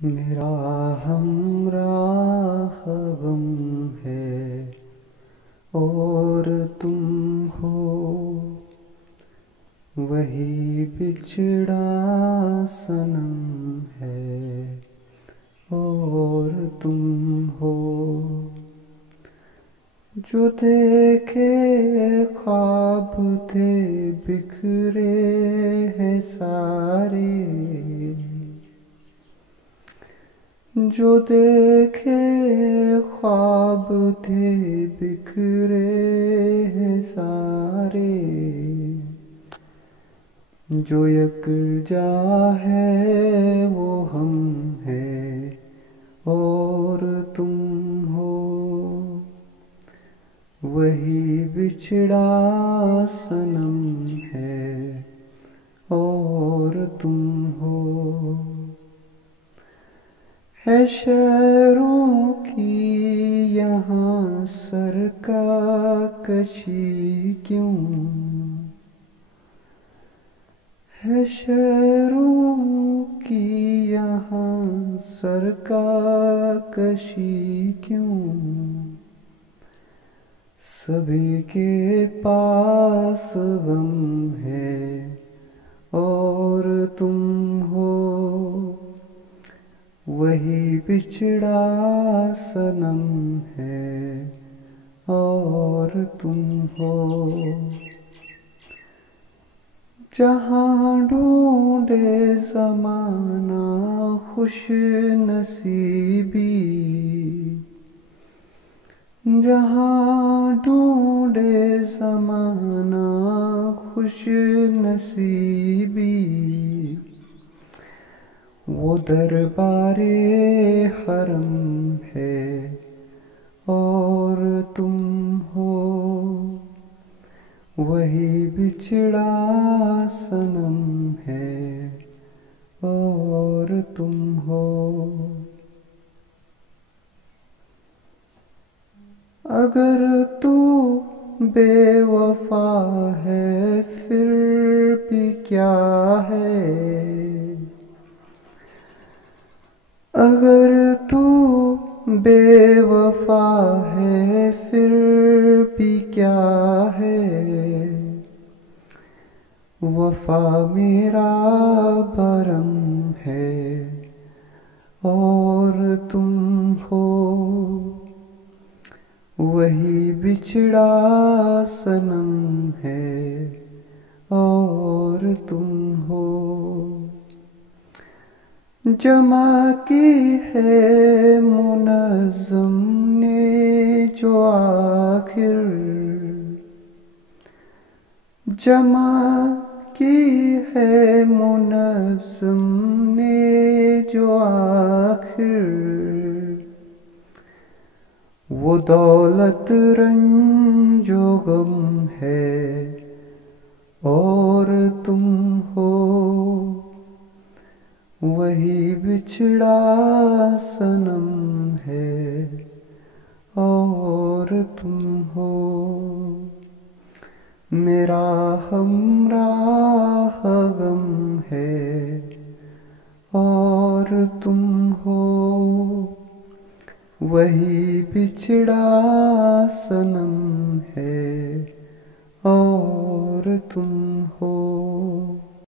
मेरा हमराह गम है और तुम हो वही बिछड़ा सनम है और तुम हो जो देखे ख्वाब थे बिखरे हैं सारे जो देखे ख्वाब थे बिखरे हैं सारे जो यकजा है वो हम हैं और तुम हो वही बिछड़ा सनम है और तुम हो है शहरों की यहाँ सरका कशी क्यों है शहरों की यहाँ सरका कशी क्यों सभी के पास गम है और तुम हो वही बिछड़ा सनम है और तुम हो जहाँ ढूंढे ज़माना खुश नसीबी जहाँ ढूंढे ज़माना खुश नसीबी वो दरबारे हरम है और तुम हो वही बिछड़ा सनम है और तुम हो अगर तू बेवफा है फिर भी क्या है अगर तू बेवफा है फिर भी क्या है वफा मेरा भरम है और तुम हो वही बिछड़ा सनम है और तुम हो जमा की है मुनज़्ज़म ने जो आखिर जमा की है मुनज़्ज़म ने जो आखिर वो दौलत रंजो गम है और तुम हो वही बिछड़ा सनम है और तुम हो मेरा हमराह गम है और तुम हो वही बिछड़ा